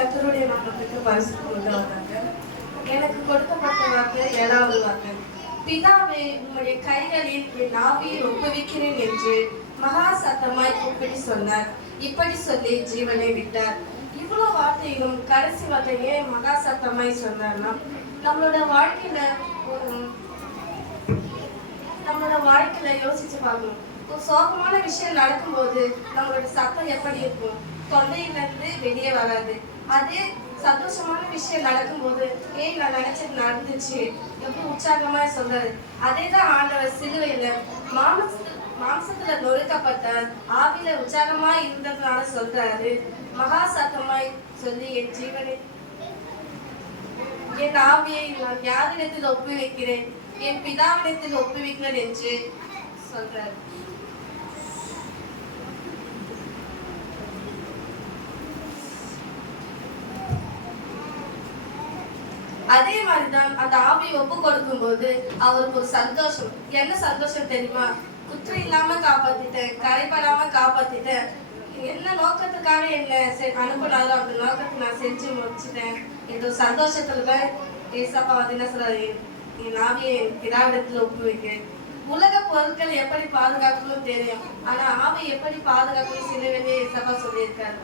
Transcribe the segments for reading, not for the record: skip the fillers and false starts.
கர்த்தருடைய நாமத்துக்கு பரிசுத்தம் உண்டாவதாக. எனக்கு கொடுக்கப்பட்ட வாக்கு 7வது வாக்கு. பிதாவே, உம்முடைய கைகளில் என் ஆவியை ஒப்புவிக்கிறேன் என்று மகா சத்தமாய் கூப்பிடி சொன்னார். இப்படி சொல்லி ஜீவனை விட்டார். இவ்வளவு வார்த்தையிலும் கடைசி வார்த்தையே மகா சத்தமாய் சொன்னார்னா, நம்மளோட வாழ்க்கையில யோசிச்சு பார்க்கணும். ஒரு சோகமான விஷயம் நடக்கும்போது நம்மளோட சத்தம் எப்படி இருக்கும்? தொண்டையிலிருந்து வெளியே வராது. அதே சந்தோஷமான விஷயம் நடக்கும்போது நான் நினைச்சது நடந்துச்சு எப்படி உற்சாகமா சொல்றாரு. அதேதான் ஆண்டவர் சிலுவையில மாம்சத்துல நொறுக்கப்பட்டார், ஆவியில உற்சாகமா இருந்ததுனால சொல்றாரு, மகா சத்தமாய் சொல்லி என் ஜீவனை என் ஆவியை நான் யாரிடத்தில் ஒப்புவிக்கிறேன், என் பிதாவிடத்தில் ஒப்புவிக்கிறேன் என்று சொல்றாரு. அதே மாதிரிதான் அந்த ஆவியை ஒப்பு கொடுக்கும் போது அவருக்கு ஒரு சந்தோஷம். என்ன சந்தோஷம் தெரியுமா? குற்றம் இல்லாம காப்பாத்திட்டேன், கரைப்படாம காப்பாத்திட்டேன், என்ன நோக்கத்துக்காக என்ன அனுப்பினாலும் அந்த நோக்கத்தை நான் செஞ்சு முடிச்சுட்டேன். இந்த சந்தோஷத்துலதான் ஏசப்பா வந்து என்ன சொல்றாரு, என் ஆவியை என் பிதாவிடத்துல ஒப்பு வைக்கிறேன். உலக பொருட்கள் எப்படி பாதுகாக்கணும் தெரியும், ஆனா ஆவை எப்படி பாதுகாக்கணும் சிலுவையிலே ஏசப்பா சொல்லியிருக்காரு.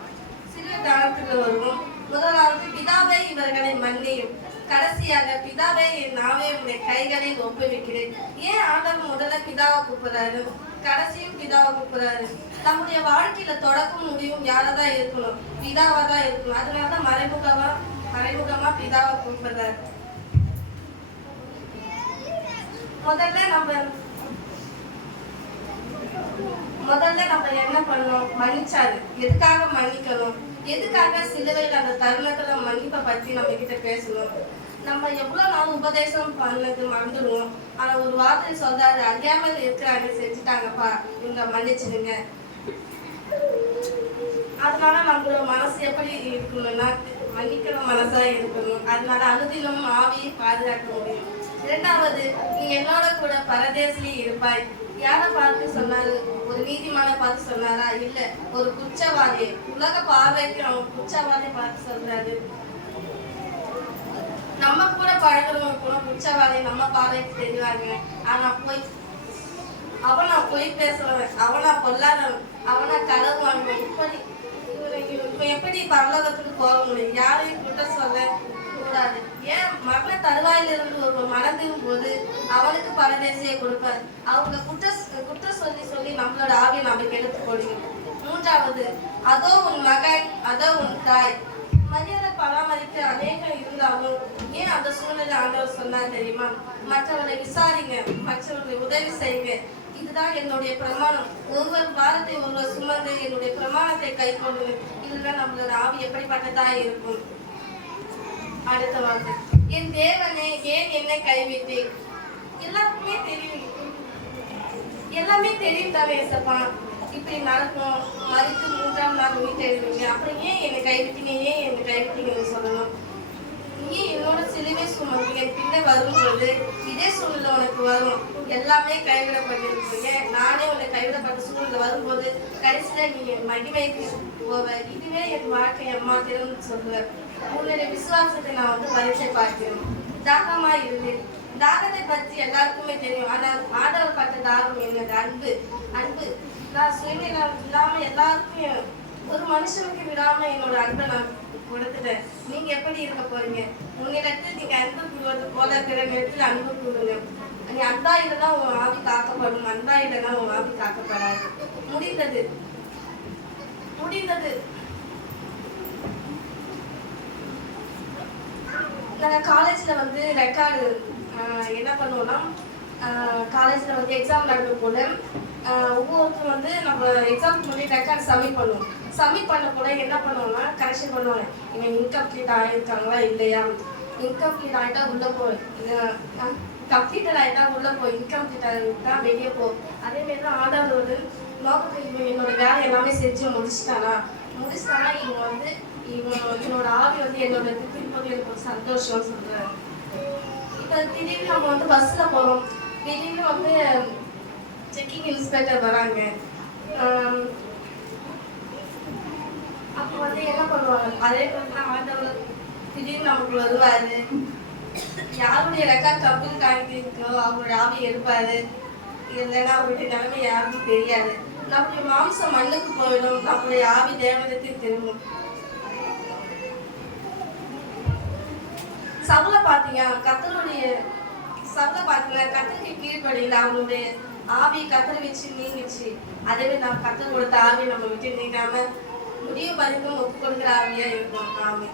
சிலுவை தானத்துல வருவோம். முதலாவது, பிதாவை இவர்களை மன்னியும். கடைசியாக, பிதாவை என் ஆவியை உடைய கைகளில் ஒப்புவிக்கிறேன். ஏன் ஆண்டவர் முதல்ல பிதாவை கூப்பிடுறாரு, கடைசியும் பிதாவை கூப்பிடுறாரு? நம்முடைய வாழ்க்கையில தொடக்கம் முடியும் யாரதான் இருக்கணும்? பிதாவா தான் இருக்கணும். அதனாலதான் மறைமுகமா பிதாவை கூப்பிடுறாரு. முதல்ல நம்ம என்ன பண்ணணும்? மன்னிச்சாரு. எதுக்காக மன்னிக்கணும்? எதுக்காக சிலுவையில் அந்த தருணத்துல மன்னிப்பை பத்தி நம்ம கிட்ட பேசணும்? நம்ம எவ்வளவு நாள் உபதேசம் பண்ணது மறந்துடுவோம். ஆனா ஒரு வார்த்தை சொல்றாரு, அறியாமல் இருக்கிறாங்க, செஞ்சுட்டாங்கப்பா, இவங்க மன்னிச்சிடுங்க. அதனால நம்மளோட மனசு எப்படி இருக்கணும்னா மன்னிக்கிற மனசா இருக்கணும். அதனால அனுதினம் ஆவியை பாதுகாக்க முடியும். 2வது, நீ என்னோட கூட பரதேசிலே இருப்பாய். யாரை பார்த்து சொன்னாரு? ஒரு நீதிமான பார்த்து சொன்னாரா? இல்ல, ஒரு குற்றவாளி. உலக பார்வைக்கு அவன் குற்றவாளி பார்த்து சொல்றாரு. நம்ம கூட பழகிறவங்க கூட குற்றவாளி நம்ம பார்வைக்கு தெரிவாங்க. ஆனா அவனா பொய் பேசுறவன், அவனா பொல்லாதவன், அவனா களவானவன், இப்படி எப்படி பரலோகத்துக்கு போக முடியும்? யாரையும் குற்றம் சொல்ல கூடாது. ஏன் மரண தருவாயிலிருந்து ஒரு மனதின் போது அவனுக்கு பரதேசியை கொடுப்பார். அவங்க குற்றம் சொல்லி நம்மளோட ஆவியை நமக்கு எடுத்து கொடுக்கும். 3வது, அதோ உன் மகன், அதோ உன் தாய். மரியாதை பராமரிக்க அநேகம் இருந்தாலும் ஏன் அந்த சூழ்நிலை ஆண்டவர் சொன்னார் தெரியுமா? மற்றவர்களை விசாரிங்க, மற்றவர்களை உதவி செய்யுங்க. இதுதான் என்னுடைய பிரமாணம். ஒவ்வொரு வாரத்தை ஒருவர் சுமந்து என்னுடைய பிரமாணத்தை கை கொண்டு. இதுதான் நம்மளோட ஆவி எப்படிப்பட்டதா இருக்கும். அடுத்த வார்த்தை, என் தேவனே ஏன் என்னை கைவிட்டேன்? எல்லாமே தெரியும் தானே ஏசப்பா, இப்படி நடக்கும், மறித்து 3ஆம் நாள் உயிர்த்தெழுவீங்க, அப்புறம் ஏன் என்னை கைவிட்டீங்கன்னு சொல்லணும். நீ என்னோட சிலுவை சுமந்தீங்க, பின்ன வரும்போது இதே சூழ்நிலை உனக்கு வரும். எல்லாமே கைவிடப்பட்டிருக்கீங்க, நானே உன்னை கைவிடப்பட்ட சூழ்நிலை வரும்போது கடைசியில நீ என் மகிமைக்கு போவ. இதுவே என் வாழ்க்கை அம்மா திறன்னு சொல்லுவேன். உன்னுடைய விசுவாசத்தை நான் வந்து பரீட்சை பார்க்கிறேன். தாகமா இருந்தேன். தாகத்தை பற்றி எல்லாருக்குமே தெரியும். ஆனா ஆண்டவர் பட்ட தாகம் என்னது? அன்பு. நான் சுயநலம் இல்லாம எல்லாருக்கும், ஒரு மனுஷனுக்கு விடாம என்னோட அன்பை நான் கொடுத்துட்டேன். நீங்க எப்படி இருக்க போறீங்க? உங்களிடத்துல நீங்க அன்பு கூறுவது போல இருக்கிற நேரத்தில் அன்பு கூறுங்க. நீ அன்பா இல்லைன்னா உன் ஆவி காக்கப்படும், அன்பா இல்லைன்னா உன் ஆவி காக்கப்படாது. முடிந்தது. நாங்க காலேஜ்ல வந்து ரெக்கார்டு என்ன பண்ணுவோம்னா, காலேஜ்ல வந்து எக்ஸாம் நடக்கும் போல ஒவ்வொருத்தரும் வந்து நம்ம எக்ஸாமுக்கு முன்னாடி ரெக்கார்ட் சப்மிட் பண்ணுவோம். சப்மிட் பண்ண கூட என்ன பண்ணுவோம்னா கரெக்ஷன் பண்ணுவாங்க. இவன் இன்கம்ப்ளீட் ஆகிருக்காங்களா இல்லையா, இன்கம்ப்ளீட் ஆகிட்டா உள்ளே போய், கம்ப்ளீட்டட் ஆகிட்டா உள்ளே போய், இன்கம்ப்ளீட் ஆகிட்டா வெளியே போ. அதேமாரி தான் ஆண்டவர் வந்து நோக்கத்தை இவன் என்னோட வேலை எல்லாமே செஞ்சு முடிச்சுட்டானா இவனோட ஆவி வந்து என்னோட திருப்பதி எனக்கு ஒரு சந்தோஷம்னு சொல்கிறேன். இப்போ திடீர்னு நம்ம வந்து பஸ்ஸில் போகிறோம், திடீர்னு வந்து செக்கிங் இன்ஸ்பெக்டர் வராங்க. அப்போ வந்து என்ன பண்ணுவாங்க, அதே போல ஆண்டவர் திடீர்னு நமக்கு வருவாரு. யாருடைய ரெக்கார்ட் தப்புன்னு காணிக்கிறோ அவங்களுடைய ஆவி எடுப்பாரு. இல்லைன்னா அவருடைய நிலைமை யாருக்கும் தெரியாது. நம்முடைய மாம்சம் மண்ணுக்கு போயிடும், நம்முடைய ஆவி தேவனத்துக்கு திரும்பும். சவுல பாத்தீங்க, கத்தருக்கு கீழ்ப்படியில அவனுடைய ஆவி கத்தரை வச்சு நீங்கிச்சு. அதே மாதிரி நம்ம கத்தர் கொடுத்த ஆவி நம்ம விட்டு நீங்காம முடிவு பறிக்கும் ஒப்பு கொடுக்குற ஆவியா இருக்கும். ஆவி